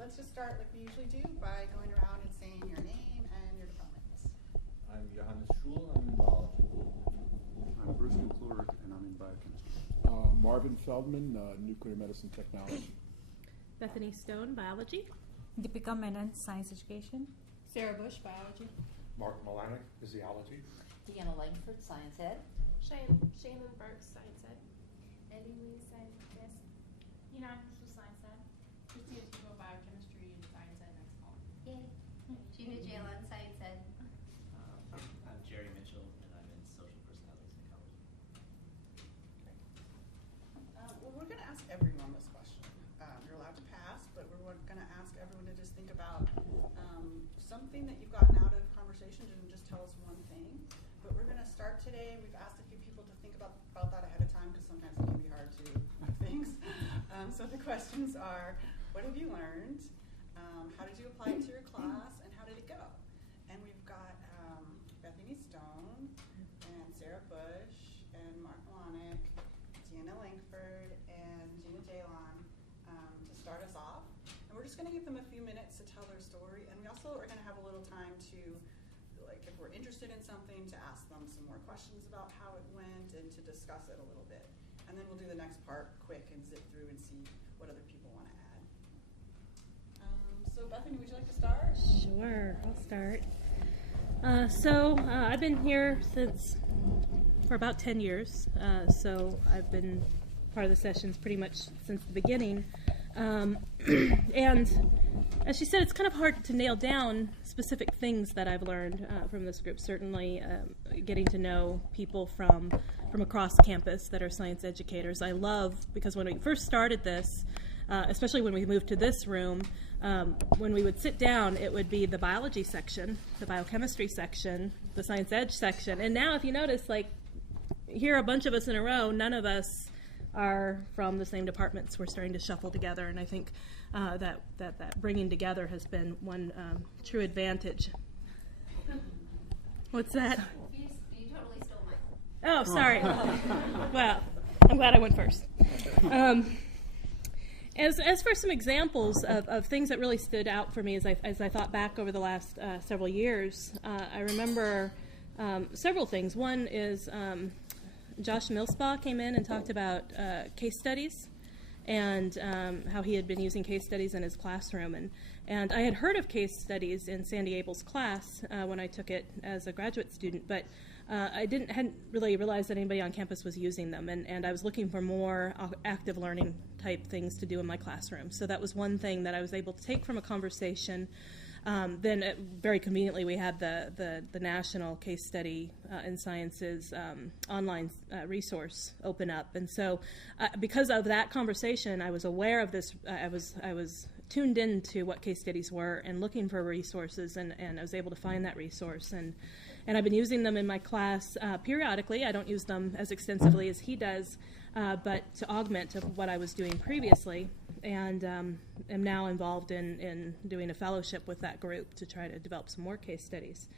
let's just start like we usually do by going around and saying your name and your department. I'm Johannes Schul, I'm in biology. I'm Bruce McClure, and I'm in biochemistry. Marvin Feldman, nuclear medicine technology. Bethany Stone, biology. Deepika Menon, science education. Sarah Bush, biology. Mark Malanick, physiology. Deanna Langford, science ed. Shannon Burks, science ed. Eddie Lee, science ed. Yunan, this was science ed. Christina Tivo, biochemistry and science ed next fall. Yay. Gina Jalon, science ed. I'm Jerry Mitchell, and I'm in social personality psychology. Well, we're going to ask everyone this question. You're allowed to pass, but we're going to ask everyone to just think about something that you've gotten out of conversation and just tell us one thing. But we're going to start today. We've asked a few people to think about that ahead of time because sometimes it can be hard to do things. So the questions are, what have you learned? How did you apply it to your class? And how did it go? And we've got Bethany Stone and Sarah Bush and Mark Malanick, Deanna Langford, and Gina Jalon to start us off. And we're just going to give them a few minutes to tell their story. And we also are going to have a little time to, like, if we're interested in something, to ask them some more questions about how it went and to discuss it a little bit. And then we'll do the next part quick and zip through and see what other people want to add. So Bethany, would you like to start? Sure, I'll start. I've been here for about 10 years. So I've been part of the sessions pretty much since the beginning. And as she said, it's kind of hard to nail down specific things that I've learned from this group. Certainly getting to know people from across campus that are science educators. I love, because when we first started this, especially when we moved to this room, when we would sit down, it would be the biology section, the biochemistry section, the science ed section. And now if you notice, like, here a bunch of us in a row, none of us are from the same departments. We're starting to shuffle together, and I think that bringing together has been one true advantage. What's that? You totally stole mine. Oh, sorry. Well, I'm glad I went first. As for some examples of things that really stood out for me as I thought back over the last several years, I remember several things. One is Josh Millspaugh came in and talked about case studies and how he had been using case studies in his classroom. And I had heard of case studies in Sandy Abell's class when I took it as a graduate student, but I hadn't really realized that anybody on campus was using them, and I was looking for more active learning type things to do in my classroom. So that was one thing that I was able to take from a conversation. Then very conveniently we had the national case study in sciences online resource open up, and so because of that conversation, I was aware of this. I was tuned into what case studies were and looking for resources, and I was able to find that resource, and I've been using them in my class periodically. I don't use them as extensively as he does, but to augment of what I was doing previously, and am now involved in doing a fellowship with that group to try to develop some more case studies.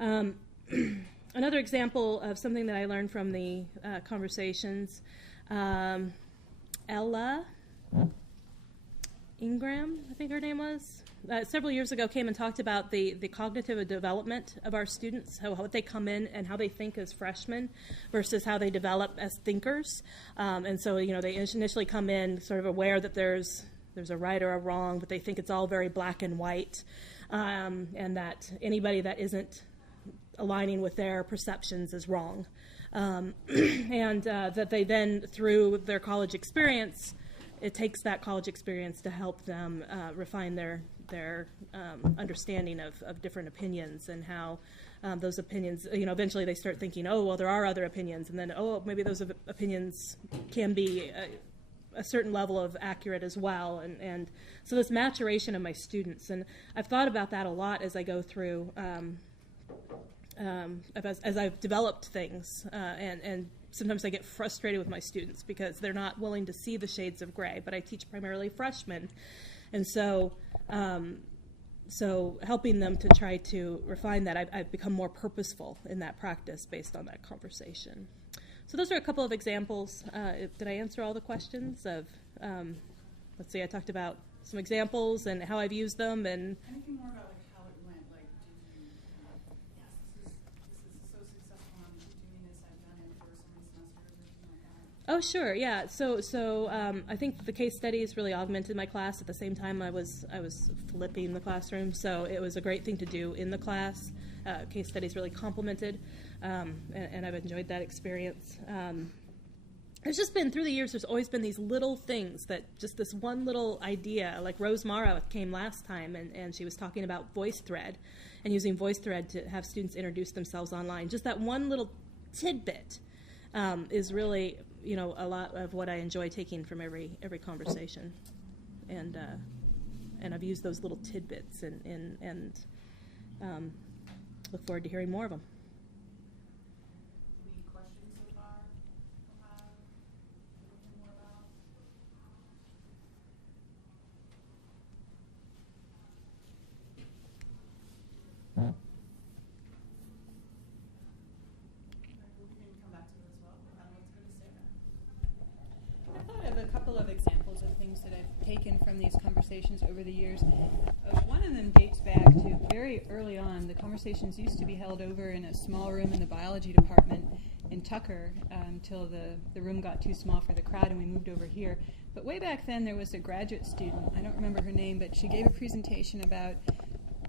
Another example of something that I learned from the conversations, Ella Ingram, I think her name was, several years ago came and talked about the cognitive development of our students, how they come in and how they think as freshmen versus how they develop as thinkers. And so, they initially come in sort of aware that there's a right or a wrong, but they think it's all very black and white, and that anybody that isn't aligning with their perceptions is wrong. And that they then, through their college experience, it takes that college experience to help them refine their understanding of different opinions, and how those opinions, eventually they start thinking, oh, well, there are other opinions, and then, oh, maybe those opinions can be a certain level of accurate as well. And so this maturation of my students, and I've thought about that a lot as I go through, as I've developed things, and sometimes I get frustrated with my students because they're not willing to see the shades of gray, but I teach primarily freshmen. And so helping them to try to refine that, I've become more purposeful in that practice based on that conversation. So those are a couple of examples. Did I answer all the questions of, let's see, I talked about some examples and how I've used them. And Anything more about like how it went? Like, did you, yes, this is so successful. I'm doing this. I've done it for so many semesters or something like that. oh, sure, yeah. So I think the case studies really augmented my class. At the same time, I was flipping the classroom, so it was a great thing to do in the class. Case studies really complemented, and I've enjoyed that experience. It's just been, through the years, there's always been these little things that, just this one little idea, like Rose Mara came last time, and she was talking about VoiceThread, and using VoiceThread to have students introduce themselves online. Just that one little tidbit is really, a lot of what I enjoy taking from every conversation. And I've used those little tidbits and look forward to hearing more of them. Any questions so far? Anything more about? We can come back to it as well. Let's go to Sarah. I thought of a couple of examples of things that I've taken from these conversations over the years. One of them dates back to very early on. The conversations used to be held over in a small room in the biology department in Tucker until the room got too small for the crowd and we moved over here. But way back then there was a graduate student, I don't remember her name, but she gave a presentation about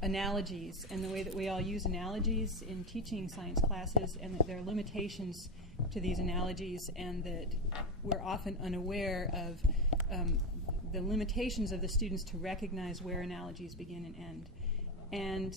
analogies and the way that we all use analogies in teaching science classes, and that there are limitations to these analogies, and that we're often unaware of the limitations of the students to recognize where analogies begin and end, and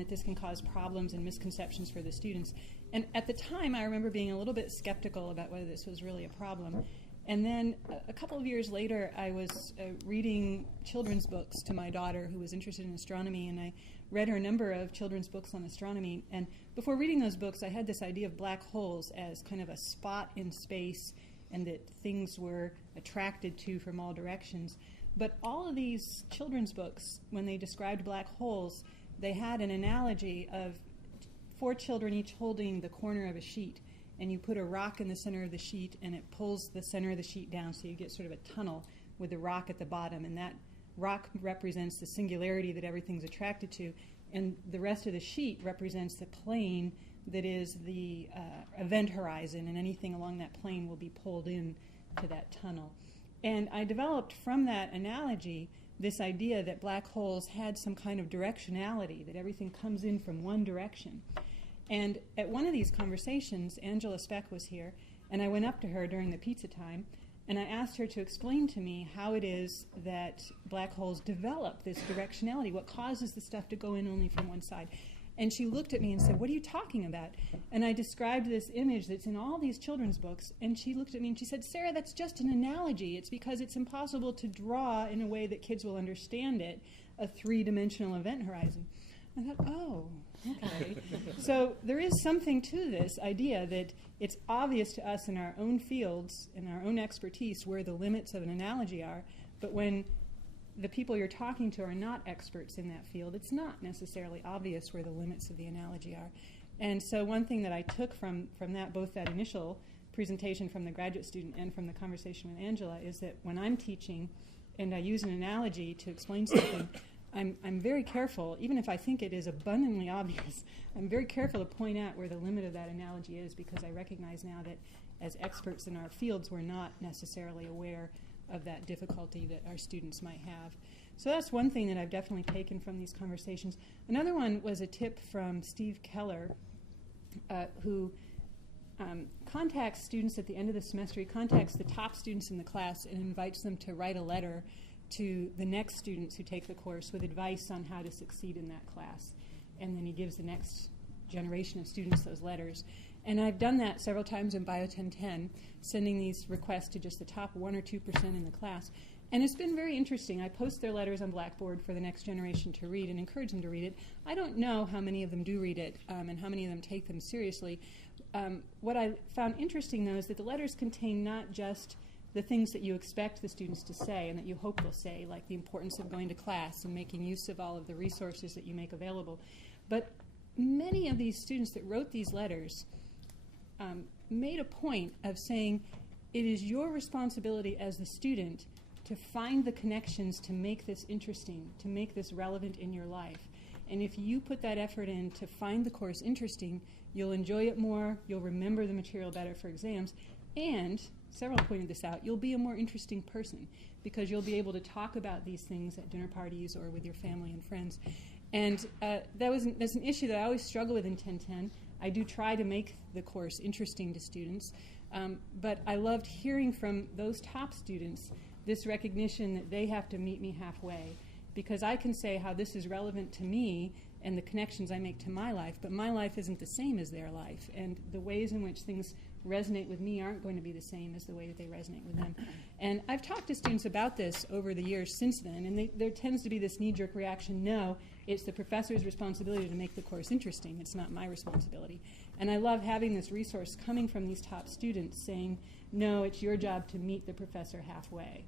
that this can cause problems and misconceptions for the students. And at the time, I remember being a little bit skeptical about whether this was really a problem. And then a couple of years later, I was reading children's books to my daughter who was interested in astronomy, and I read her a number of children's books on astronomy. And before reading those books, I had this idea of black holes as kind of a spot in space, and that things were attracted to from all directions. But all of these children's books, when they described black holes, they had an analogy of 4 children each holding the corner of a sheet. And you put a rock in the center of the sheet, and it pulls the center of the sheet down, so you get sort of a tunnel with the rock at the bottom. And that rock represents the singularity that everything's attracted to, and the rest of the sheet represents the plane that is the event horizon, and anything along that plane will be pulled in to that tunnel. And I developed from that analogy this idea that black holes had some kind of directionality, that everything comes in from one direction. And at one of these conversations, Angela Speck was here, and I went up to her during the pizza time, and I asked her to explain to me how it is that black holes develop this directionality, what causes the stuff to go in only from one side. And she looked at me and said, "What are you talking about?" And I described this image that's in all these children's books, and she looked at me and she said, "Sarah, that's just an analogy. It's because it's impossible to draw in a way that kids will understand it, a 3-dimensional event horizon." I thought, oh, okay. So there is something to this idea that it's obvious to us in our own fields, in our own expertise, where the limits of an analogy are, but when the people you're talking to are not experts in that field, it's not necessarily obvious where the limits of the analogy are. And so one thing that I took from that, both that initial presentation from the graduate student and from the conversation with Angela, is that when I'm teaching and I use an analogy to explain something, I'm very careful, even if I think it is abundantly obvious, I'm very careful to point out where the limit of that analogy is, because I recognize now that as experts in our fields, we're not necessarily aware of that difficulty that our students might have. So that's one thing that I've definitely taken from these conversations. Another one was a tip from Steve Keller, who contacts students at the end of the semester. He contacts the top students in the class and invites them to write a letter to the next students who take the course with advice on how to succeed in that class. And then he gives the next generation of students those letters. And I've done that several times in Bio 1010, sending these requests to just the top 1 or 2% in the class. And it's been very interesting. I post their letters on Blackboard for the next generation to read and encourage them to read it. I don't know how many of them do read it and how many of them take them seriously. What I found interesting, though, is that the letters contain not just the things that you expect the students to say and that you hope they'll say, like the importance of going to class and making use of all of the resources that you make available. But many of these students that wrote these letters made a point of saying, it is your responsibility as the student to find the connections to make this interesting, to make this relevant in your life. And if you put that effort in to find the course interesting, you'll enjoy it more, you'll remember the material better for exams, and, several pointed this out, you'll be a more interesting person because you'll be able to talk about these things at dinner parties or with your family and friends. And that's an issue that I always struggle with in 1010. I do try to make the course interesting to students, but I loved hearing from those top students this recognition that they have to meet me halfway, because I can say how this is relevant to me and the connections I make to my life, but my life isn't the same as their life, and the ways in which things resonate with me aren't going to be the same as the way that they resonate with them. And I've talked to students about this over the years since then, and there tends to be this knee-jerk reaction, no, it's the professor's responsibility to make the course interesting, it's not my responsibility. And I love having this resource coming from these top students saying, no, it's your job to meet the professor halfway.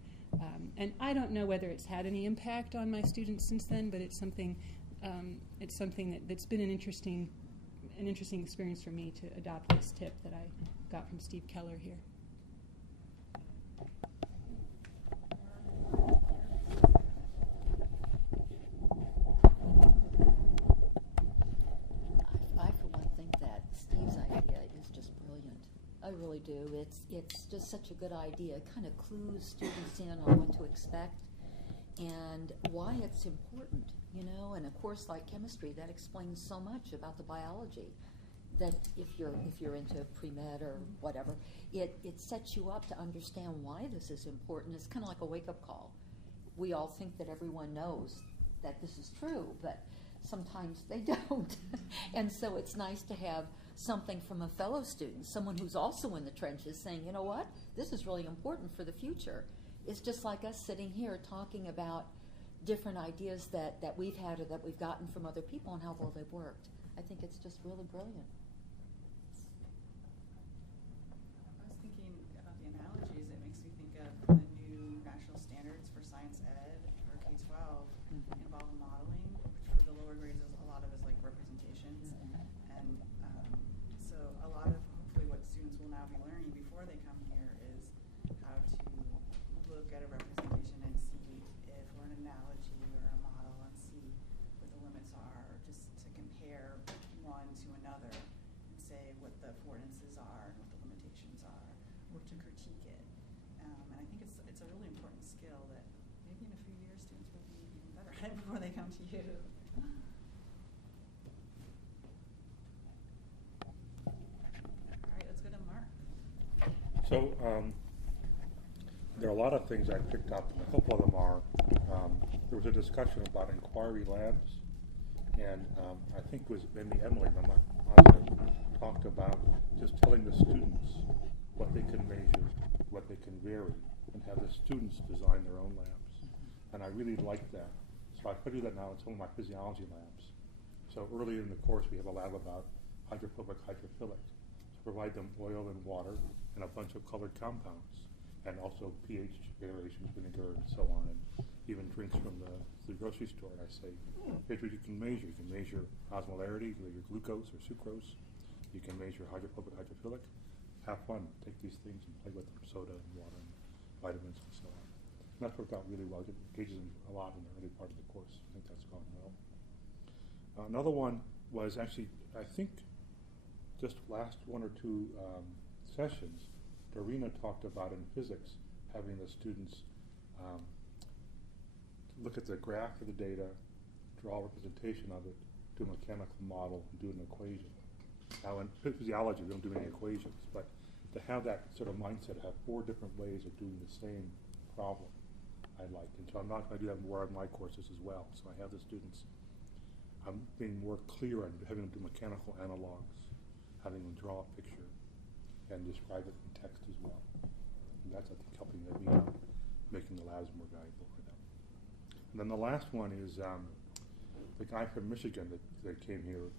And I don't know whether it's had any impact on my students since then, but it's something that's been an interesting experience for me to adopt this tip that I got from Steve Keller here. I for one think that Steve's idea is just brilliant. I really do. It's just such a good idea. It kind of clues students in on what to expect and why it's important, you know. And a course like chemistry, that explains so much about the biology. That if you're into pre-med or whatever, it sets you up to understand why this is important. It's kind of like a wake-up call. We all think that everyone knows that this is true, but sometimes they don't. And so it's nice to have something from a fellow student, someone who's also in the trenches, saying, you know what, this is really important for the future. It's just like us sitting here talking about different ideas that we've had or that we've gotten from other people and how well they've worked. I think it's just really brilliant. I was thinking about the analogies. It makes me think of the new national standards for science ed for K-12 involving modeling, which for the lower grades a lot of is like representations. And so a lot of hopefully what students will now be learning before they come here is how to look at a representation and see if, or an analogy or a model, and see what the limits are, or just to compare one to another and say what the affordances are and what the limitations are, or to critique it. And I think it's a really important skill that maybe in a few years students will be even better at before they come to you. All right, let's go to Mark. So there are a lot of things I picked up, and a couple of them are, there was a discussion about inquiry labs, and I think it was maybe Emily, but I'm not positive, talked about just telling the students what they can measure, what they can vary, and have the students design their own labs. And I really like that. So I could do that now in some of my physiology labs. So early in the course we have a lab about hydrophobic, hydrophilic, to provide them oil and water and a bunch of colored compounds, and also pH variations, vinegar and so on, and even drinks from the grocery store. And I say, here's what you can measure. You can measure osmolarity, you can measure glucose or sucrose. You can measure hydrophobic, hydrophilic. Have fun. Take these things and play with them, soda and water and vitamins and so on. And that's worked out really well. It engages them a lot in the early part of the course. I think that's gone well. Another one was actually, I think, just last one or two sessions, Dorina talked about in physics having the students look at the graph of the data, draw a representation of it, do a mechanical model, and do an equation. Now in physiology we don't do any equations, but to have that sort of mindset, have 4 different ways of doing the same problem, I like. And so I'm not going to do that more on my courses as well. So I have the students being more clear on having them do mechanical analogs, having them draw a picture, and describe it in text as well. And that's, I think, helping them be making the labs more valuable for them. And then the last one is the guy from Michigan that came here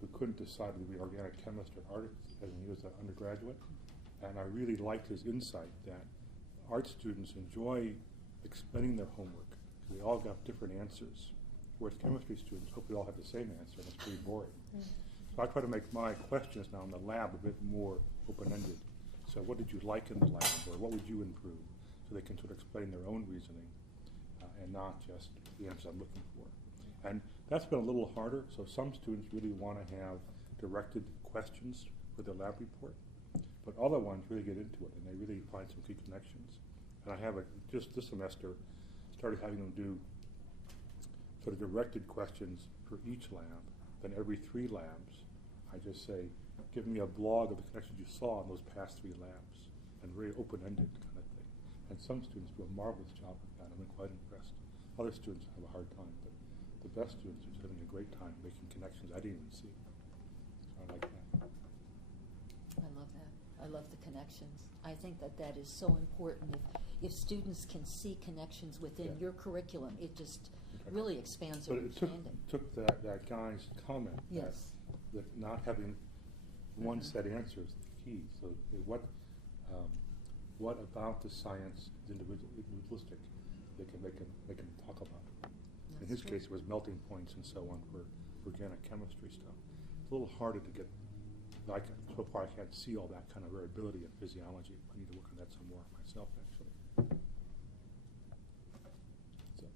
who couldn't decide to be organic chemist or artist when he was an undergraduate. And I really liked his insight that art students enjoy explaining their homework. They all got different answers, whereas chemistry students hopefully all have the same answer, and it's pretty boring. So I try to make my questions now in the lab a bit more open-ended. So what did you like in the lab, or what would you improve? so they can sort of explain their own reasoning and not just the answers I'm looking for. And that's been a little harder, so some students really want to have directed questions for their lab report, but other ones really get into it and they really find some key connections. And I have just this semester started having them do sort of directed questions for each lab. Then every 3 labs, I just say, give me a blog of the connections you saw in those past 3 labs, and very open-ended kind of thing. And some students do a marvelous job with that. I've been quite impressed. Other students have a hard time, but the best students are just having a great time making connections I didn't even see. So I like that. I love that. I love the connections. I think that that is so important. If students can see connections within your curriculum, it just really expands their understanding. It took that guy's comment that not having one set answer is the key. So what about the science is individualistic? They can talk about it. In his case, it was melting points and so on for organic chemistry stuff. It's a little harder to get. So far, I can't see all that kind of variability in physiology. I need to work on that some more myself, actually. So.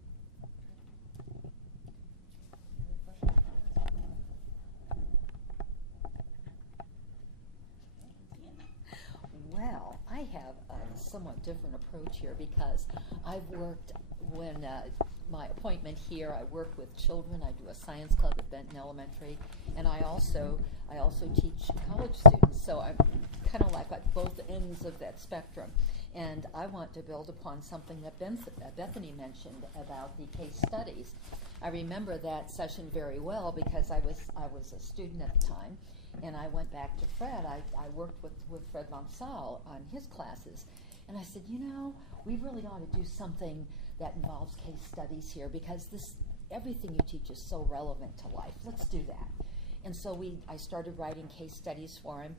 Well, I have a somewhat different approach here because I've worked when my appointment here, I work with children. I do a science club at Benton Elementary, and I also teach college students. So I'm kind of like at both ends of that spectrum. And I want to build upon something that Bethany mentioned about the case studies. I remember that session very well because I was a student at the time, and I went back to Fred. I worked with Fred Monsal on his classes, and I said, we really ought to do something that involves case studies here because everything you teach is so relevant to life. Let's do that. And so I started writing case studies for him,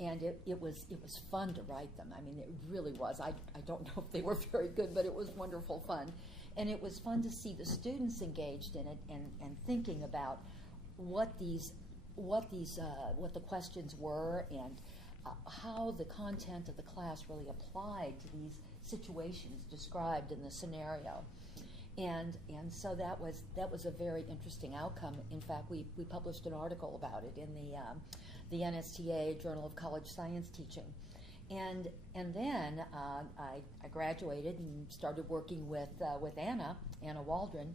and it was fun to write them. I mean, it really was. I don't know if they were very good, but it was wonderful fun. And it was fun to see the students engaged in it and thinking about what the questions were and how the content of the class really applied to these situations described in the scenario. And so that was a very interesting outcome. In fact, we published an article about it in the NSTA Journal of College Science Teaching. And then I graduated and started working with Anna Waldron,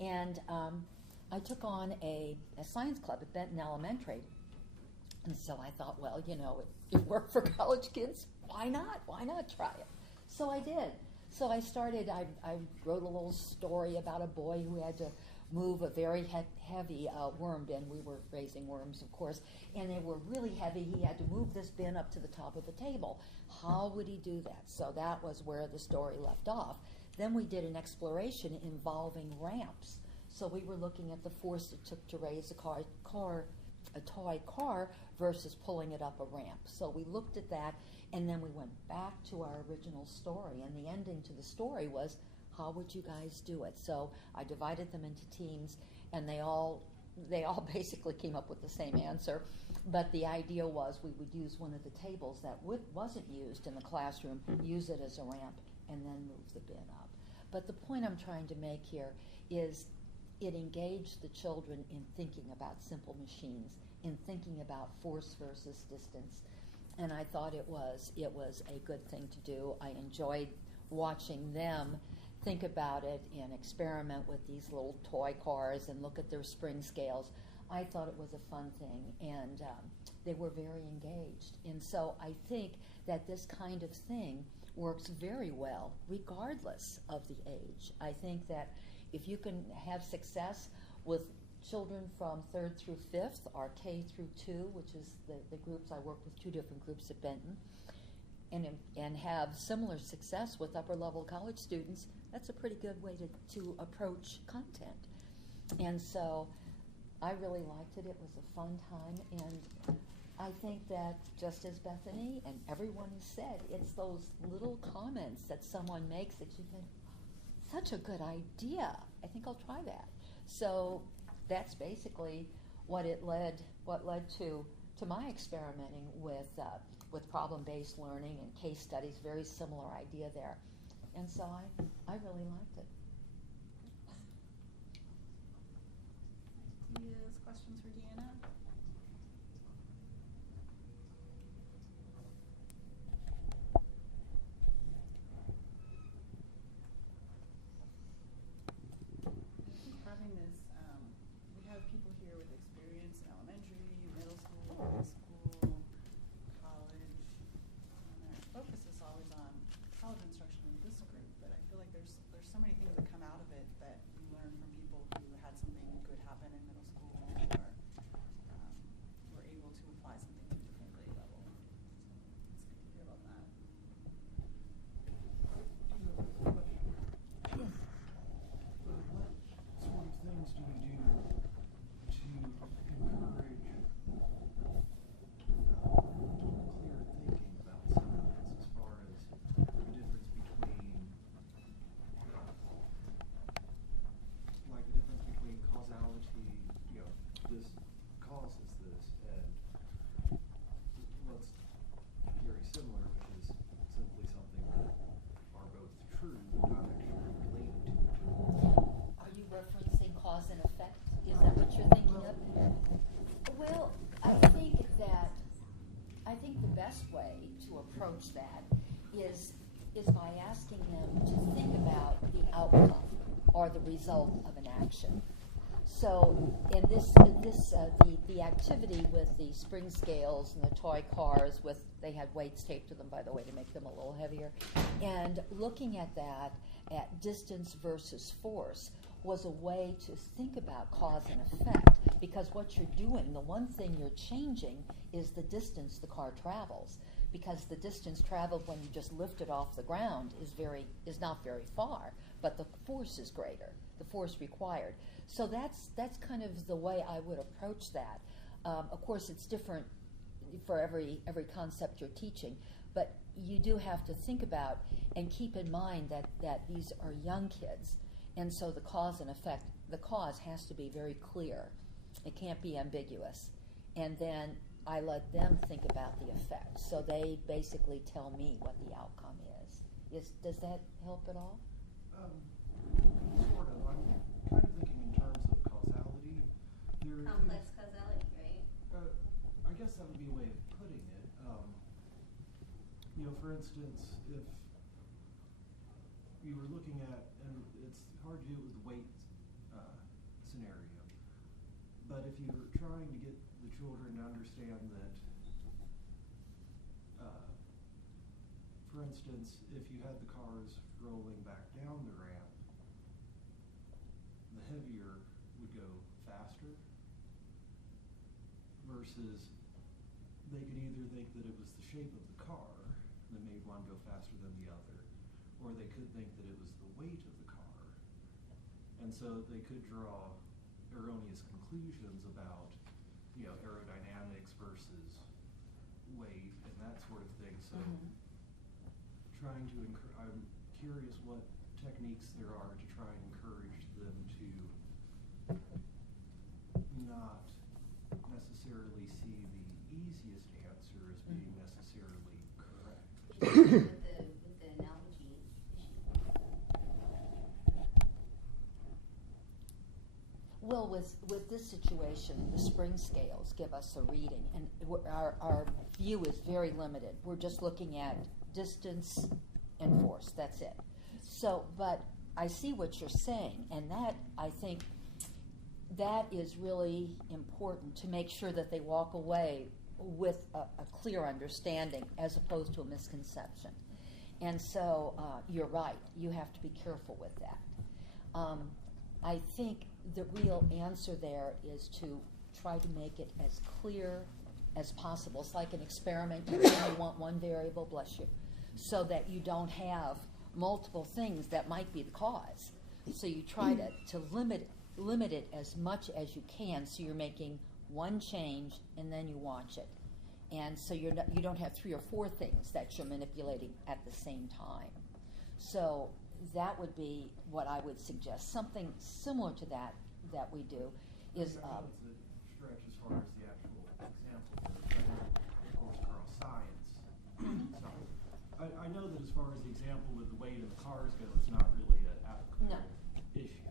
and I took on a science club at Benton Elementary. And so I thought, well, it worked for college kids. Why not? Why not try it? So I did. So I started, I wrote a little story about a boy who had to move a very heavy worm bin. We were raising worms, of course, and they were really heavy. He had to move this bin up to the top of the table. How would he do that? So that was where the story left off. Then we did an exploration involving ramps. So we were looking at the force it took to raise a toy car versus pulling it up a ramp. So we looked at that, and then we went back to our original story, and the ending to the story was, how would you guys do it? So I divided them into teams, and they all basically came up with the same answer, but the idea was we would use one of the tables that wasn't used in the classroom, use it as a ramp, and then move the bin up. But the point I'm trying to make here is it engaged the children in thinking about simple machines, in thinking about force versus distance, and I thought it was a good thing to do. I enjoyed watching them think about it and experiment with these little toy cars and look at their spring scales. I thought it was a fun thing, and they were very engaged. And so I think that this kind of thing works very well regardless of the age. I think that if you can have success with children from 3rd through 5th, or K through 2, which is the groups, I work with 2 different groups at Benton, and have similar success with upper level college students, that's a pretty good way to approach content. And so I really liked it. It was a fun time, and I think that just as Bethany and everyone has said, it's those little comments that someone makes that you think, such a good idea. I think I'll try that. So that's basically what led to my experimenting with problem-based learning and case studies. Very similar idea there. And so I really liked it. Ideas, questions for Deanna? Having this, we have people here with experience in elementary, middle school, high school, college. And our focus is always on college instruction in this group, but I feel like there's so many things that come out of it that you learn from people who had something good happen in middle school or were able to apply something to a different grade level. So it's good to hear about that. What sort of things do we do to encourage clear thinking about science as far as the difference between causality, this causes this, and what's very similar, which is simply something that are both true but not actually related to each other. Are you referencing cause and effect? Is that what you're thinking of? Well, I think the best way to approach that is by asking them to think about the outcome or the result of an action. So in the activity with the spring scales and the toy cars they had weights taped to them, by the way, to make them a little heavier, and looking at that at distance versus force was a way to think about cause and effect, because what you're doing, the one thing you're changing is the distance the car travels, because the distance traveled when you just lift it off the ground is not very far, but the force is greater, the force required. So that's kind of the way I would approach that. Of course, it's different for every concept you're teaching, but you do have to think about and keep in mind that these are young kids, and so the cause and effect, the cause has to be very clear. It can't be ambiguous. And then I let them think about the effect. So they basically tell me what the outcome is. Does that help at all? Sort of. I'm kind of thinking in terms of causality. Complex causality, right? I guess that would be a way of putting it. For instance, if you were looking at, and it's hard to do it with the weight scenario, but if you were trying to get the children to understand that, for instance, if you had the cars rolling back down the ramp, the heavier would go faster, versus they could either think that it was the shape of the car that made one go faster than the other, or they could think that it was the weight of the car. And so they could draw erroneous conclusions about, aerodynamics versus weight and that sort of thing. So trying to I'm curious what techniques there are to try and encourage them to not necessarily see the easiest answer as being necessarily correct. with the analogy issue. Well, with this situation, the spring scales give us a reading, and our view is very limited. We're just looking at distance and force. That's it. So, but I see what you're saying, and that, I think, that is really important to make sure that they walk away with a clear understanding as opposed to a misconception. And so you're right. You have to be careful with that. I think the real answer there is to try to make it as clear as possible. It's like an experiment. You only want one variable, bless you, so that you don't have multiple things that might be the cause. So you try to limit it as much as you can, so you're making one change and then you watch it. And so you don't have 3 or 4 things that you're manipulating at the same time. So that would be what I would suggest. Something similar to that we do is... How does it stretch as far as the actual example goes? Of course, Carl, science. So I know that as far as the example with the weight of the cars goes, not really an applicable issue.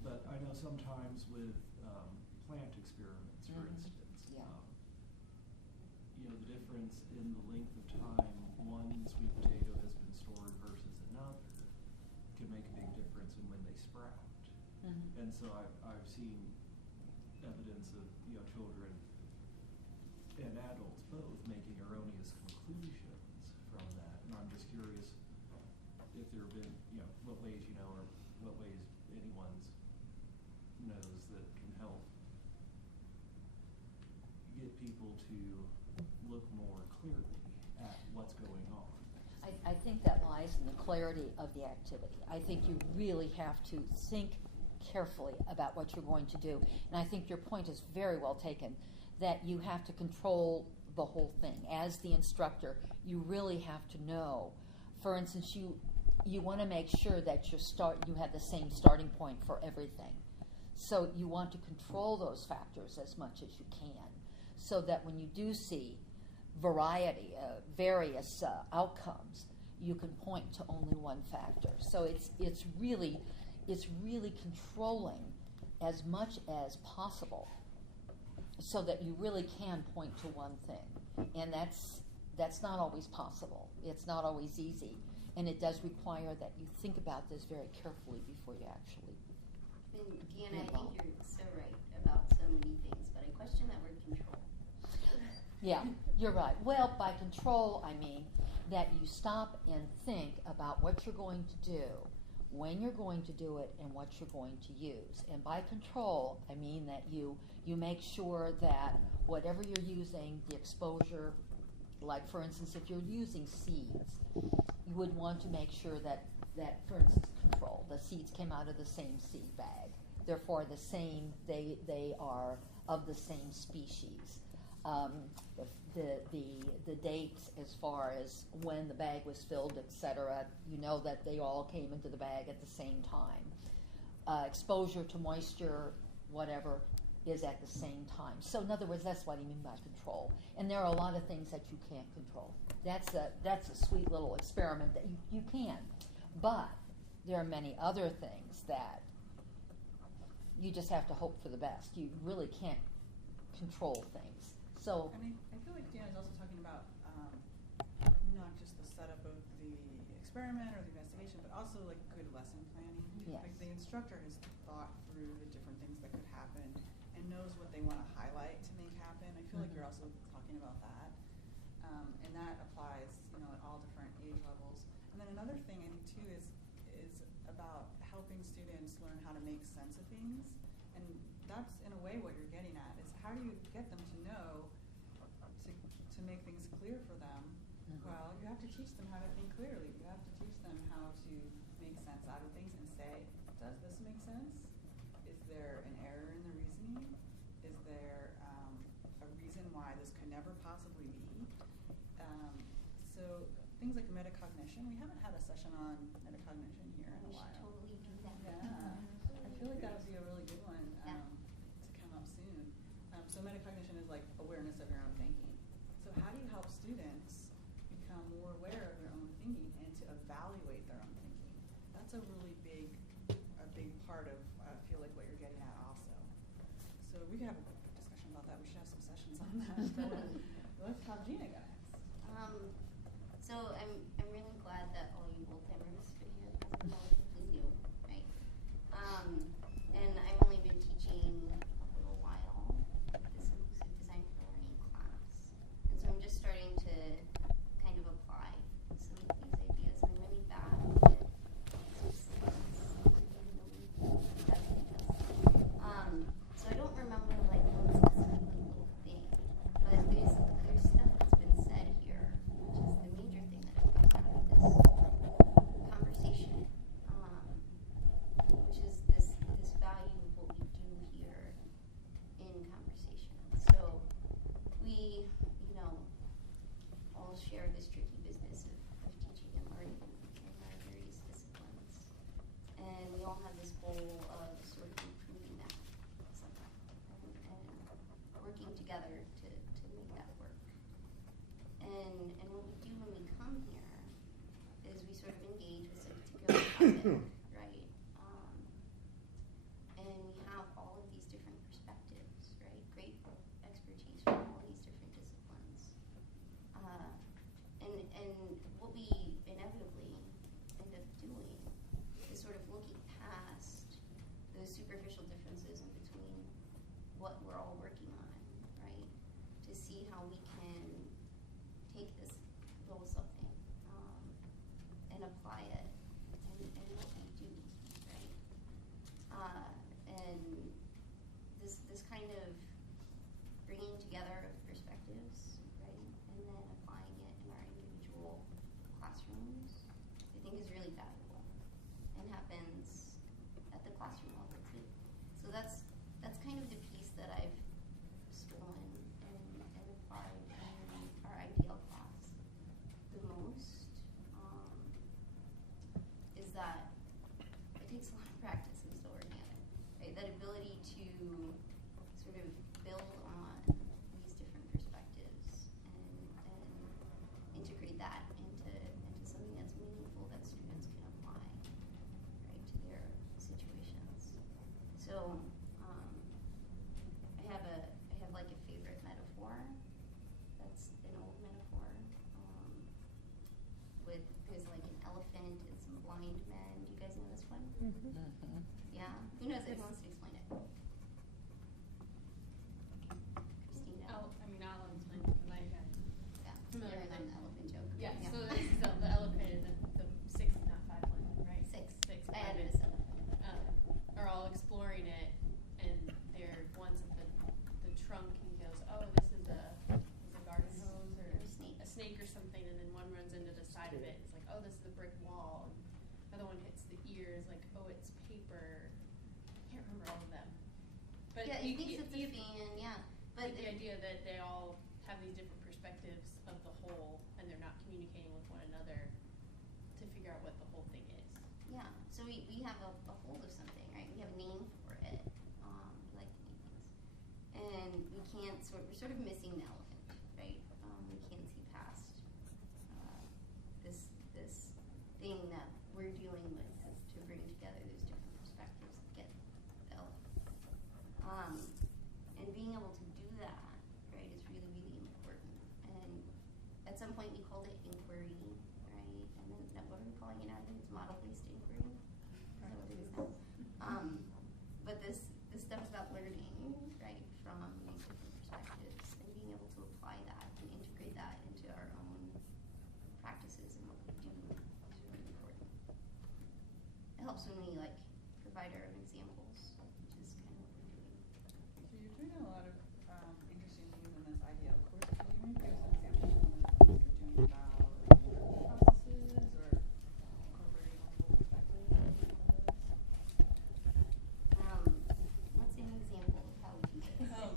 But I know sometimes with plant experiments, for instance, you know, the difference in the length of time one sweet potato has been stored versus another can make a big difference in when they sprout. And so I've seen evidence of, you know, children and adults both making erroneous conclusions from that. And I'm just curious if there have been, you know, what ways you know or what ways anyone's knows that can help get people to look more clearly at what's going on. I think that lies in the clarity of the activity. I think you really have to think carefully about what you're going to do. And I think your point is very well taken, that you have to control the whole thing. As the instructor, you really have to know. For instance, you want to make sure that you have the same starting point for everything. So you want to control those factors as much as you can, so that when you do see variety, various outcomes, you can point to only one factor. So it's really controlling as much as possible, so that you really can point to one thing. And that's not always possible. It's not always easy, and it does require that you think about this very carefully before you actually. And Deanna, I think you're so right about so many things, but I question that word control. Yeah, you're right. Well, by control, I mean that you stop and think about what you're going to do, when you're going to do it, and what you're going to use. And by control, I mean that you make sure that whatever you're using, the exposure, like for instance, if you're using seeds, you would want to make sure that for instance, control, the seeds came out of the same seed bag. Therefore, they are of the same species. The dates as far as when the bag was filled, etc., you know that they all came into the bag at the same time. Exposure to moisture, whatever, is at the same time. So in other words, that's what I mean by control. And there are a lot of things that you can't control. That's a sweet little experiment that you can. But there are many other things that you just have to hope for the best. You really can't control things. So I feel like Deanna's also talking about not just the setup of the experiment or the investigation, but also like good lesson planning. Yes. Like the instructor has thought through the different things that could happen and knows what they want to highlight to make happen. I feel like you're also talking about that. And that applies, you know, at all different age levels. And then another thing I think too is about helping students learn how to make sense of things. And that's in a way what you're getting at, is how do you get them to know to make things clear for them? Well, you have to teach them how to think clearly. You have to teach them how to make sense out of things and say, does this make sense? Is there an error in the reasoning? Is there a reason why this could never possibly be? So things like metacognition, we haven't had a session on metacognition here in a while. We should totally do that. Yeah, I feel like that would be a really good one to come up soon. So metacognition is like awareness of your own thinking. So how do you help students become more aware of their own thinking and to evaluate their own thinking? That's a really big part of, I feel like, what you're getting at also. So we could have a discussion about that. We should have some sessions on that. Let's have Gina go next. So I'm really glad that all you old timers could hear, because I'm relatively new, right? And I've only been teaching a little while this inclusive design for learning class, and so I'm just starting to kind of apply some of these ideas. And I'm really bad at some things. So I don't remember like one specific little thing, but there's stuff that's been said here, which is the major thing that I got out of this conversation. think is really valuable and happens at the classroom level too. So that's kind of the piece that I've stolen and applied in our ideal class the most, is that it takes a lot of practice and still working at it, right? That ability to sort of build on these different perspectives and integrate that into something that's meaningful that students can apply, right, to their situations. So I have like a favorite metaphor. That's an old metaphor. There's like an elephant and some blind men. Do you guys know this one? Mm-hmm. Yeah. Who knows it? Who wants to explain it? Christina. I'll explain it because I Yeah. familiar You're with an it. elephant joke. Yeah. So the elephant is the 6, not 5 one, right? Six. I five, added a 7. are all exploring it, and they're one's at the trunk, and he goes, "Oh, this is a garden hose or Snake. a snake or something," and then one runs into the side of it. It's like, "Oh, this is a brick wall." And other one hits the ears, like, "Oh, it's paper." I can't remember all of them. But Yeah, it thinks it's a fan, yeah. But the idea that they all have these different perspectives of the whole, and they're not communicating with one another to figure out what the whole thing is. yeah, so we have a hold of something, right? We have a name for it. We like to name things. And we're sort of missing the elephant, right? We can't see past this thing that we're dealing with to bring together those different perspectives and get the elephant. And being able to do that, right, is really, really important. And at some point we called it inquiry, right? And then what are we calling it now? I think it's model-based inquiry. Is that what it is now? But this stuff is about learning, right, from these different perspectives and being able to apply that and integrate that into our own practices and what we do is really important. It helps when we provide our own examples, which is kind of what we're doing. So you're doing a lot of interesting things in this idea. Of course, can you maybe give us an example of some of the things you're doing about processes or incorporating multiple perspectives? Let's say an example of how we do this. Oh,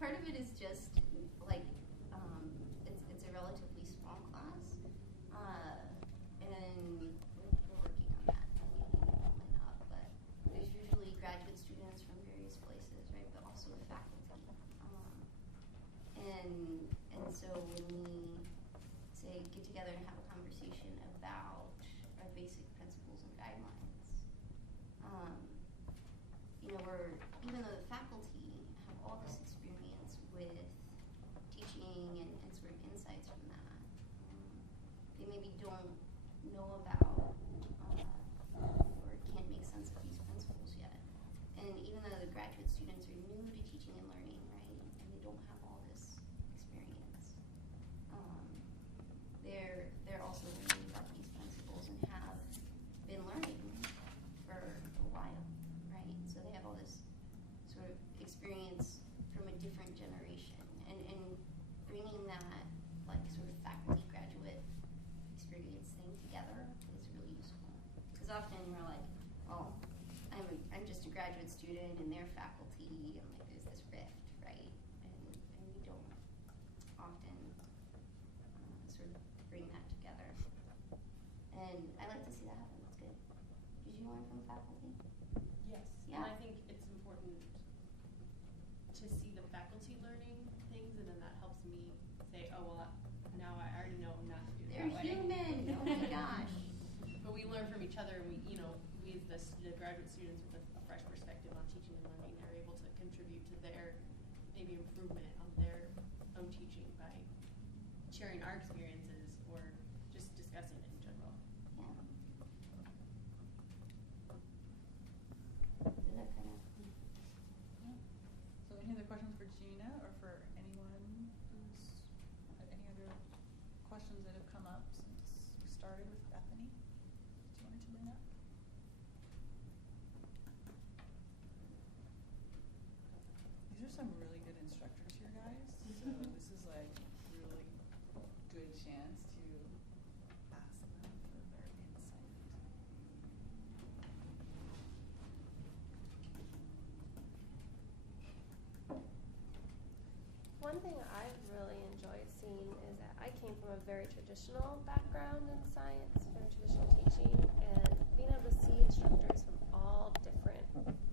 Part of it is just it's a relatively small class, and we're working on that and getting enrollment up. But there's usually graduate students from various places, right? But also faculty, and so when we say get together and have a conversation about our basic principles and guidelines, even though the faculty have all this experience with teaching and sort of insights from that, they maybe don't know about or can't make sense of these principles yet. And even though the graduate students are new to teaching and learning, right, and they don't have all this experience, they're also learning about these principles and have been learning for a while, right? So they have all this sort of experience from a different generation, and bringing that sort of faculty graduate experience thing together is really useful. Because often we're like, oh, I'm just a graduate student and they're faculty, and there's this rift, right? And we don't often sort of bring that together. And I like to see that happen. That's good. Did you learn from faculty? Yes. Yeah. And I think it's important to see the faculty learning things, and then that helps me say, oh, well, now I already know not to do it They're that way. human. Oh my gosh. But we learn from each other, and we the graduate students with a fresh perspective on teaching and learning are able to contribute to their maybe improvement on their own teaching by sharing our experiences or just discussing it in general. Yeah. Does that kind of? So any other questions for Gina or for anyone who's had any other questions that have come up since we started with Bethany? Do you wanted to bring up? These are some really good instructors here, guys. So this is really good chance to one thing I've really enjoyed seeing is that I came from a very traditional background in science, very traditional teaching, and being able to see instructors from all different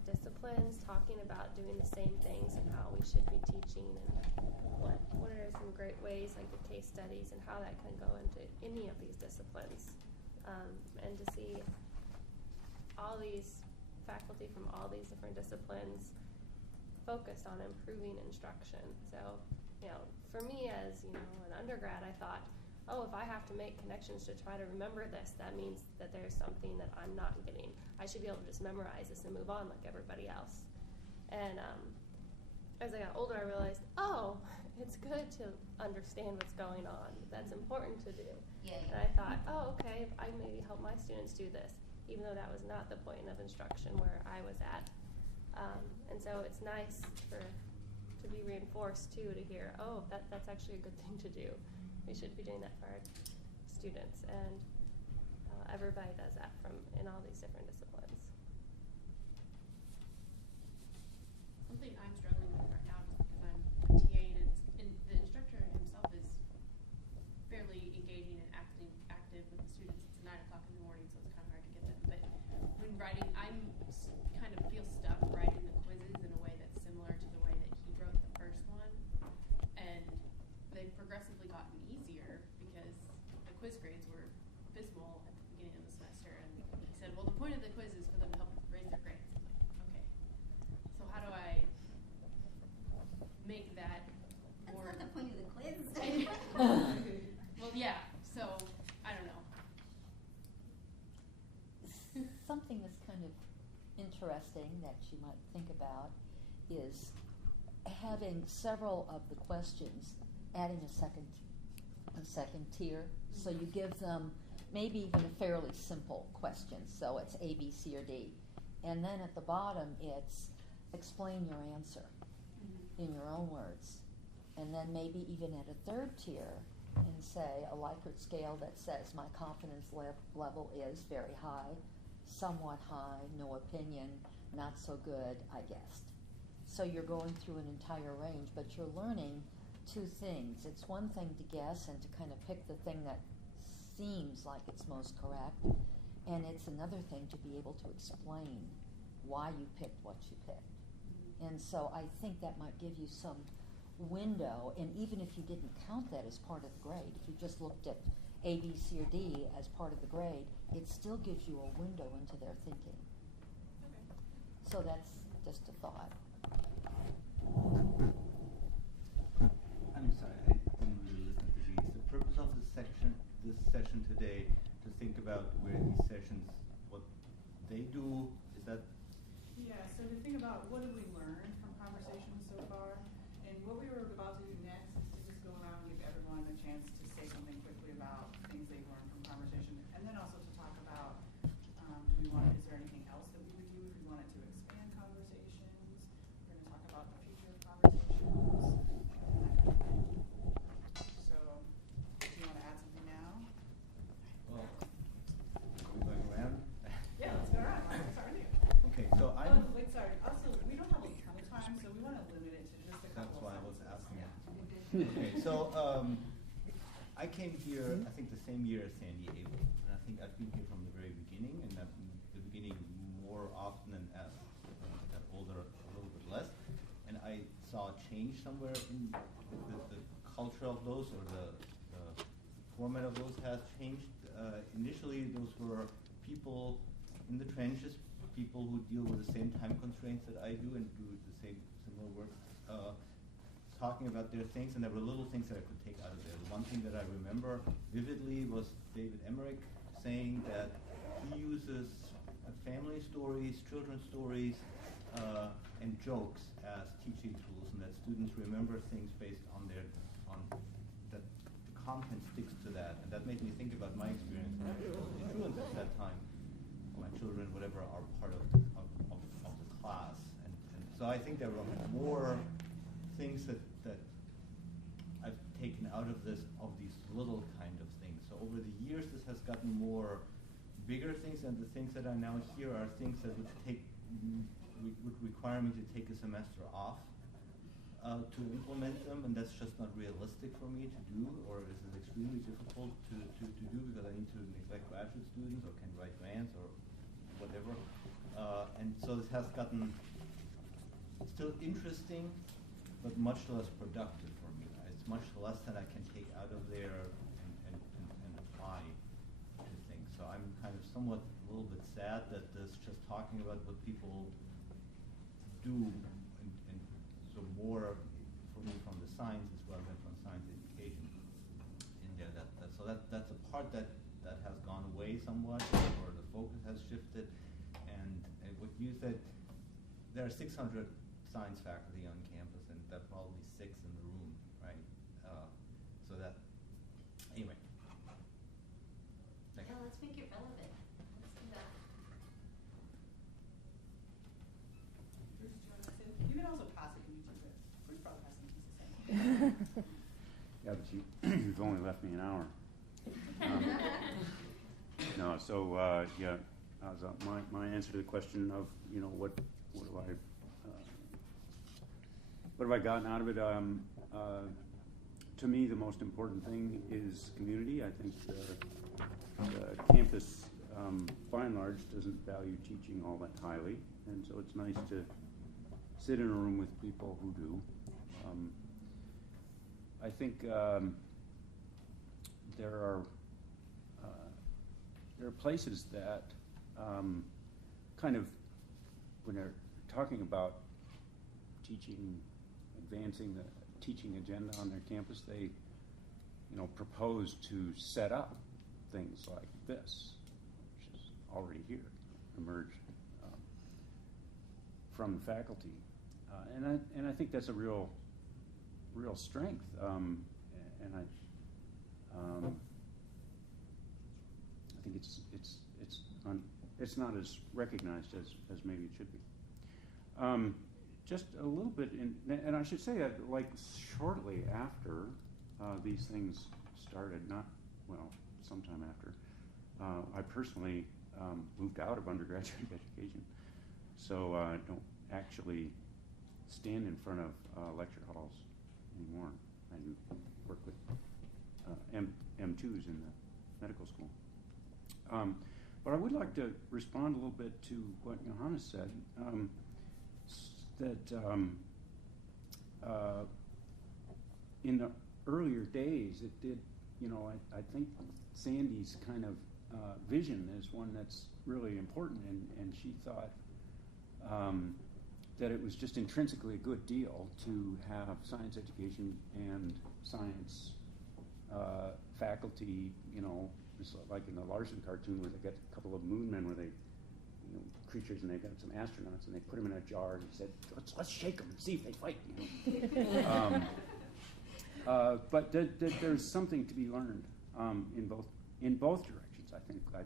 disciplines talking about doing the same things and how we should be teaching and what are some great ways, like the case studies and how that can go into any of these disciplines. And to see all these faculty from all these different disciplines focused on improving instruction. So, for me as, an undergrad, I thought, oh, if I have to make connections to try to remember this, that means that there's something that I'm not getting. I should be able to just memorize this and move on like everybody else. And as I got older, I realized, oh, it's good to understand what's going on. That's important to do. Yeah. And I thought, oh, okay, I maybe help my students do this, even though that was not the point of instruction where I was at. And so it's nice to be reinforced too, to hear, oh, that's actually a good thing to do. We should be doing that for our students, and everybody does that in all these different disciplines. Something I'm struggling with right now is because I'm a TA and the instructor himself is fairly engaging and active with the students. It's 9 o'clock in the morning, so it's kind of hard to get them. But when writing, kind of feel stuck writing the quizzes in a way that's similar to the way that he wrote the first one. And they've progressively gotten easier because the quiz grades were abysmal at the beginning of the semester. And he said, well, the point of the quiz is for them to help raise their grades. I'm like, okay. So how do I make that more... That's not the point of the quiz. Well, yeah. So, I don't know. Something that's kind of interesting that you might think about is having several of the questions, adding a second tier. So you give them maybe even a fairly simple question. So it's A, B, C, or D. And then at the bottom, it's explain your answer in your own words. And then maybe even at a third tier and say a Likert scale that says my confidence level is very high, somewhat high, no opinion, not so good, I guessed. So you're going through an entire range, but you're learning two things. It's one thing to guess and to kind of pick the thing that seems like it's most correct, and it's another thing to be able to explain why you picked what you picked. And so I think that might give you some window, and even if you didn't count that as part of the grade, if you just looked at A, B, C, or D as part of the grade, it still gives you a window into their thinking. Okay. So that's just a thought. I'm sorry, I didn't really listen to these. The purpose of this session today, to think about where these sessions, what they do, is that? Yeah, so to think about what have we learned from conversations so far, and what we were about to do next is to just go around and give everyone a chance to say something quickly about things they've learned from conversation, and then also to talk about, is there anything else that we would do if we wanted to expand conversations? We're going to talk about the future of conversations. So, do you want to add something now? Well, are we going around? Yeah, let's go around. Let's start with you. Okay, so Oh, I'm. wait, sorry. Also, we don't have a ton of time, so we want to limit it to just a That's couple why I of was sentences. asking. Okay, so I came here, I think the same year as Sandy Abell, and I think I've been here from the very beginning, and I've been the beginning more often, and as I got older, a little bit less. And I saw a change somewhere in the culture of those, or the format of those has changed. Initially, those were people in the trenches, people who deal with the same time constraints that I do and do the same similar work, talking about their things, and there were little things that I could take out of there. The one thing that I remember vividly was David Emmerich saying that he uses family stories, children's stories, and jokes as teaching tools, and that students remember things based on that the content sticks to that. And that made me think about my experience when I was a truant at that time. My children, whatever, are part of the class. And so I think there were more things that I've taken out of these little kind of things. So over the years, this has gotten more bigger things, and the things that are now here are things that would require me to take a semester off. to implement them, and that's just not realistic for me to do, or is it extremely difficult to do because I need to neglect graduate students or can write grants or whatever. And so this has gotten still interesting, but much less productive for me. It's much less that I can take out of there and apply to things. So I'm kind of somewhat a little bit sad that this just talking about what people do, and so more for me from the sciences rather than from science education in there. That's a part that has gone away somewhat, or the focus has shifted. And what you said, there are 600 science faculty on campus, and there are probably 6 in the room, right? So that, anyway. Yeah, let's make it relevant. Let's do that. Bruce, do you want to say? You can also pass it in YouTube, but Bruce probably has something to say. Yeah, but you've only left me an hour. No, so yeah, my answer to the question of what have I gotten out of it? To me, the most important thing is community. I think the campus, by and large, doesn't value teaching all that highly, and so it's nice to sit in a room with people who do. I think there are places that kind of, when they're talking about teaching, advancing the teaching agenda on their campus, they propose to set up things like this, which is already here, emerged from the faculty, and I think that's a real strength, and I think it's not as recognized as maybe it should be. Just a little bit, and I should say that like shortly after these things started, sometime after, I personally moved out of undergraduate education, so I don't actually stand in front of lecture halls anymore. I work with M2s in the medical school. But I would like to respond a little bit to what Johannes said, that in the earlier days it did, I think Sandy's kind of vision is one that's really important, and she thought that it was just intrinsically a good deal to have science education and science faculty, it's like in the Larson cartoon where they get a couple of moon men where they, creatures, and they've got some astronauts, and they put them in a jar, and he said, let's shake them and see if they fight, But there's something to be learned in both directions. I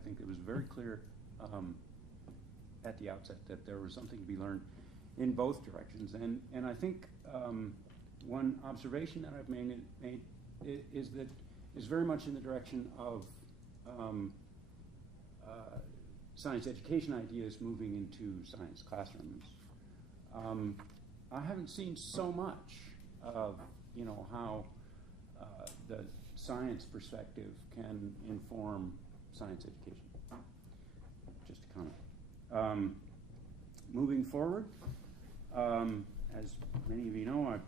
think it was very clear at the outset that there was something to be learned in both directions, and I think one observation that I've made is very much in the direction of science education ideas moving into science classrooms. I haven't seen so much of how the science perspective can inform science education. Just a comment. Moving forward, as many of you know, I've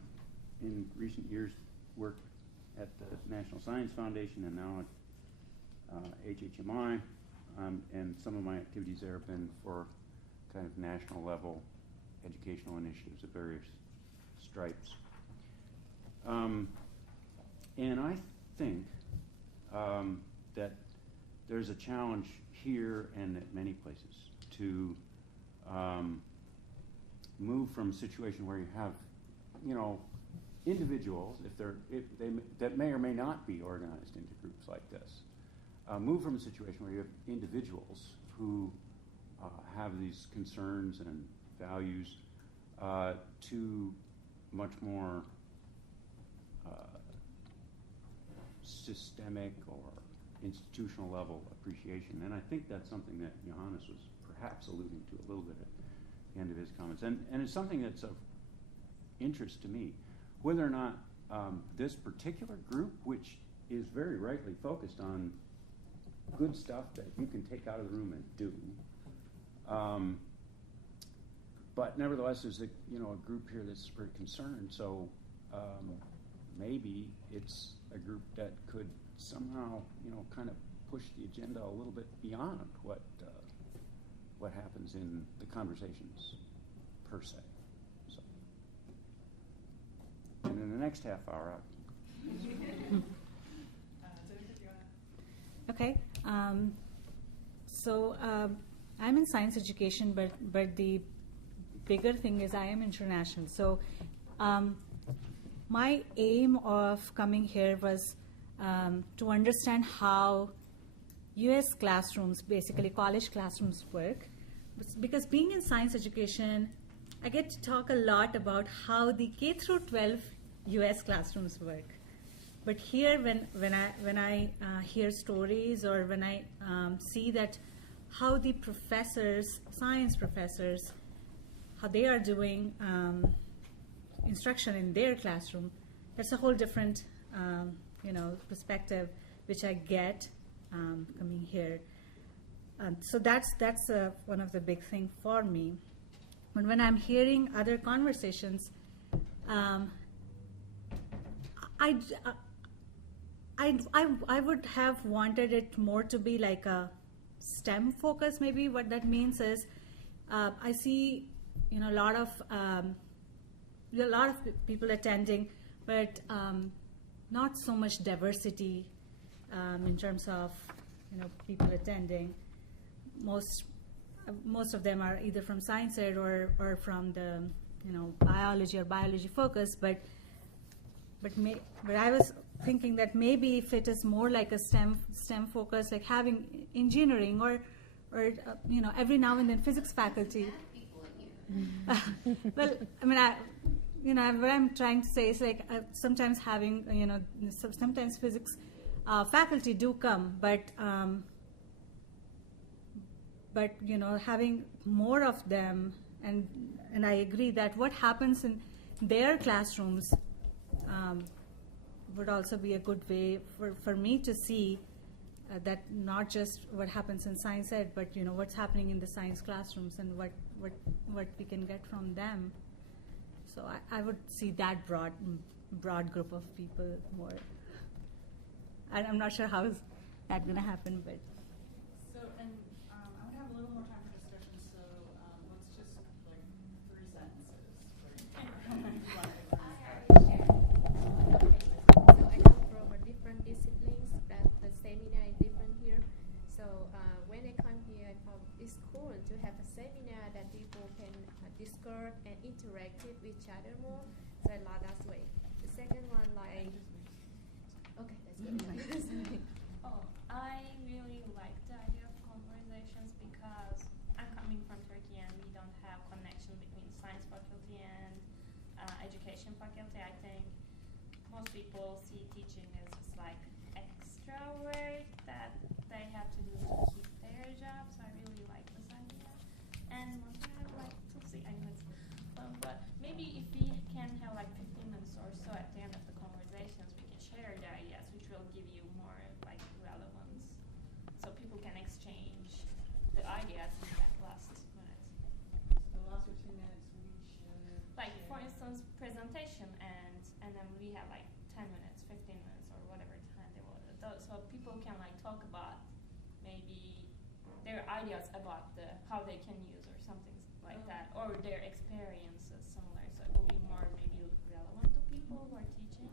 in recent years worked at the National Science Foundation and now at HHMI, and some of my activities there have been for kind of national level educational initiatives of various stripes. And I think that there's a challenge here and at many places to move from a situation where you have, individuals, that may or may not be organized into groups like this, move from a situation where you have individuals who have these concerns and values to much more systemic or institutional level appreciation. And I think that's something that Johannes was perhaps alluding to a little bit at the end of his comments. And it's something that's of interest to me. whether or not this particular group, which is very rightly focused on good stuff that you can take out of the room and do, but nevertheless, there's a group here that's very concerned. So maybe it's a group that could somehow kind of push the agenda a little bit beyond what happens in the conversations per se. So, and in the next half hour, Okay. So I'm in science education, but the bigger thing is I am international. So my aim of coming here was to understand how U.S. classrooms, basically college classrooms, work. Because being in science education, I get to talk a lot about how the K through 12 U.S. classrooms work. But here, when I hear stories, or when I see that how the professors, science professors, how they are doing instruction in their classroom, that's a whole different perspective which I get coming here. So that's one of the big things for me. But when I'm hearing other conversations, I would have wanted it more to be like a STEM focus. Maybe what that means is I see a lot of people attending, but not so much diversity in terms of people attending. Most of them are either from science ed or from the biology focus, but I was thinking that maybe if it is more like a STEM focus, like having engineering or every now and then physics faculty. Well, I mean, what I'm trying to say is like sometimes having sometimes physics faculty do come, but having more of them, and I agree that what happens in their classrooms would also be a good way for me to see that not just what happens in science ed, but what's happening in the science classrooms and what we can get from them. So I would see that broad group of people more. And I'm not sure how is that going to happen, but. So, and I would have a little more time for discussion, so let's just like 3 sentences. So I come from a different disciplines, that the seminar is different here. So when I come here, I found it's cool to have a seminar that people can discuss and interact with each other more. So I love that way. The second one, like, okay, that's good. I really like the idea of conversations because I'm coming from Turkey and we don't have connection between science faculty and education faculty. I think most people see teaching as just like extra work that they have to do to keep their job. So I really like this idea. And one thing I would like to see, I know it's fun, but maybe if we can have like 15 minutes or so at the end of the conversations, we can share the ideas, which will give you more like relevance, so people can exchange the ideas in that last minute. So the last 15 minutes we should. Like for instance, presentation, and then we have like 10 minutes, 15 minutes, or whatever time they want. So people can like talk about maybe their ideas about how they can use or something like that, or their experiences similar. So it will be more maybe relevant to people who are teaching.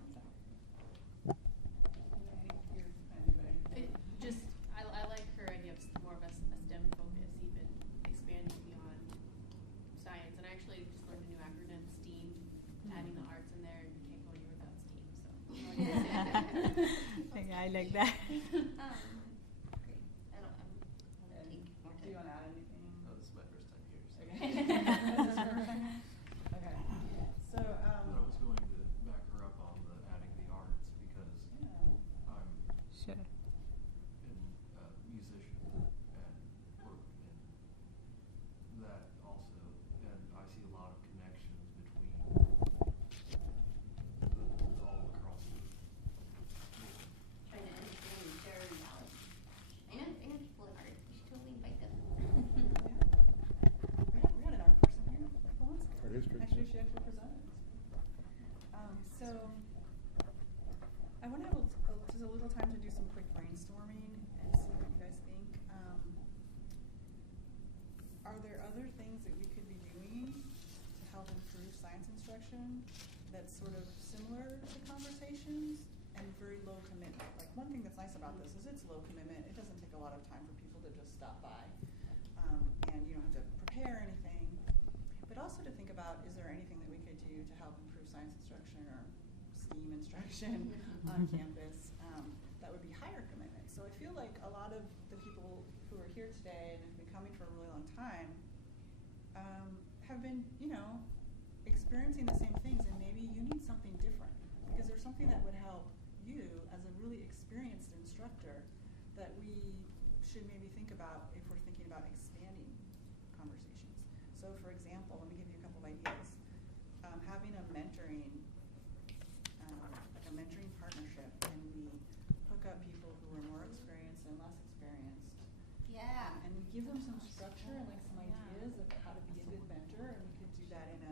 I like her idea of more of a STEM focus, even expanding beyond science. And I actually just learned a new acronym, STEAM, adding the arts in there, and you can't go anywhere without STEAM. So I like that. Great. I don't take more Do you want to add anything? Oh, this is my first time here. So. Okay. So, I was going to back her up on the adding the arts because I'm Sure. a musician and work in that also, and I see a lot of connections between science instruction that's sort of similar to conversations and very low commitment. Like, one thing that's nice about this is it's low commitment. It doesn't take a lot of time for people to just stop by. And you don't have to prepare anything. But also to think about, is there anything that we could do to help improve science instruction or STEAM instruction on campus that would be higher commitment? So I feel like a lot of the people who are here today and have been coming for a really long time have been, experiencing the same things, and maybe you need something different because there's something that would help you as a really experienced instructor that we should maybe think about if we're thinking about expanding conversations. So for example, let me give you a couple of ideas. Having a mentoring, like a mentoring partnership, and we hook up people who are more experienced and less experienced. Yeah. And we give them some structure and like some ideas of how to be a good mentor, and we could do that in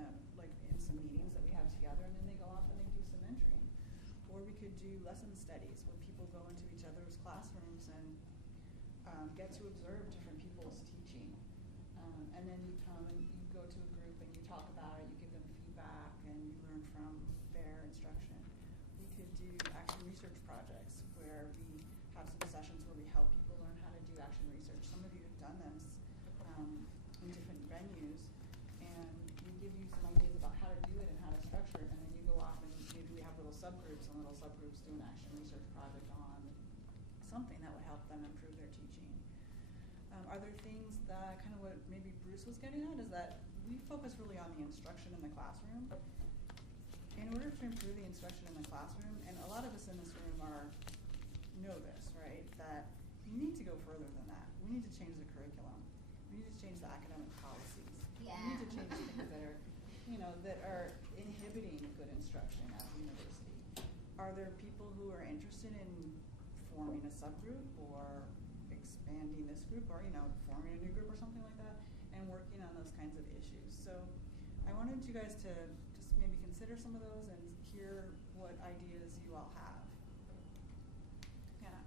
some meetings that we have together, and then they go off and they do some mentoring. Or we could do lesson studies where people go into each other's classrooms and get to observe different people's teaching. And then you come and you go to a group and you talk about it, you give them feedback, and you learn from their instruction. We could do action research projects where we have some sessions where we help people learn how to do action research. Some of you have done this in different venues, and we give you some ideas about how to do it and how to structure it, and then you go off and maybe we have little subgroups, and little subgroups do an action research project on something that would help them improve their teaching. Are there things that, kind of what maybe Bruce was getting at, is that we focus really on the instruction in the classroom. In order to improve the instruction in the classroom, and a lot of us in this room know this, right, that you need to go further than that. We need to change the curriculum. We need to change the academic policies. Yeah. We need to change things that are inhibiting good instruction at the university. Are there people who are interested in forming a subgroup or expanding this group, or forming a new group or something like that, and working on those kinds of issues? So I wanted you guys to just maybe consider some of those and hear what ideas you all have. Yeah.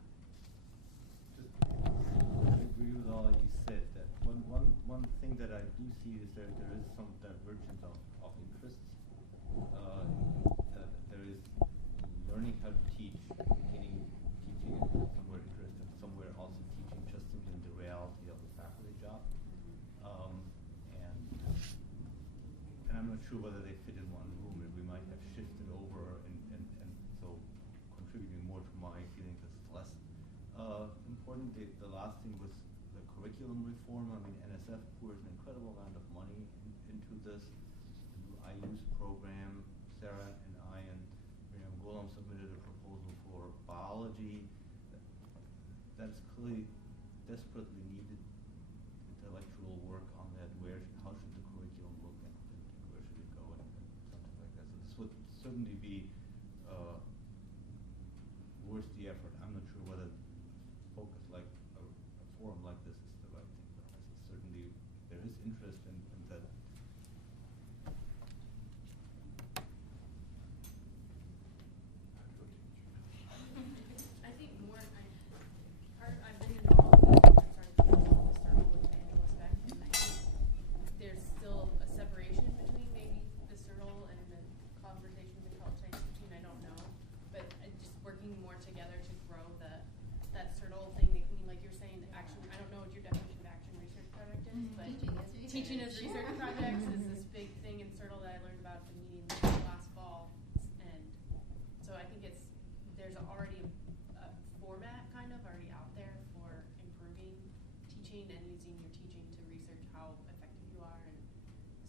I agree with all you said. That one thing that I do see is there is some divergence of interests. There is learning how to teach, beginning teaching is somewhere interested, somewhere also teaching just simply in the reality of the faculty job. And I'm not sure whether they fit in one room, and we might have shifted over and so contributing more to my feeling that it's less important. The last thing was the curriculum reform. I mean, NSF pours an incredible amount of money into this. The IU's program, Sarah and I and Miriam Golem submitted a proposal for biology. That's clearly desperately needed intellectual work on that. How should the curriculum look, and where should it go, and something like that. So this would certainly be worth the effort. I'm not sure whether focus like a forum like this is the right thing, but certainly there is interest in that. I think I've been involved there's still a separation between maybe the CERTL and the conversations in college science teaching. I don't know, but just working more together to grow that CERTL thing. Like you're saying, action. I don't know what your definition of action research project is, but teaching as research projects is this big thing in CERTL that I learned about at the meeting last fall, and so I think there's already a format kind of already out there for improving teaching and using your teaching to research how effective you are and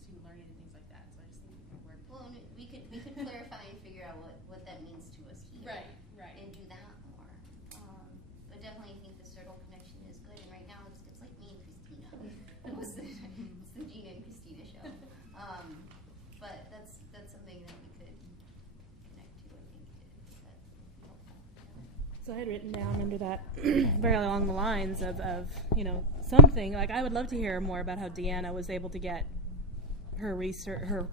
student learning and things like that. So I just think we could work. Well, we could clarify and figure out what that means to us here. Right. And do that more. But definitely think the CERTL connection is good. And right now it's like me and Christina. It's the Gina and Christina show. But that's something that we could connect to. I think that's helpful. So I had written down under that very along the lines of something like I would love to hear more about how Deanna was able to get her research, her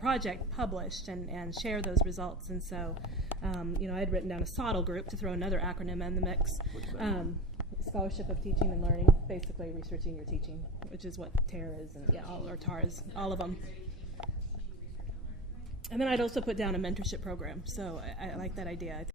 project published and share those results. And so, I had written down a SOTL group to throw another acronym in the mix. Scholarship of Teaching and Learning, basically researching your teaching, which is what TARE is, and TAR is, all of them. And then I'd also put down a mentorship program. So I like that idea.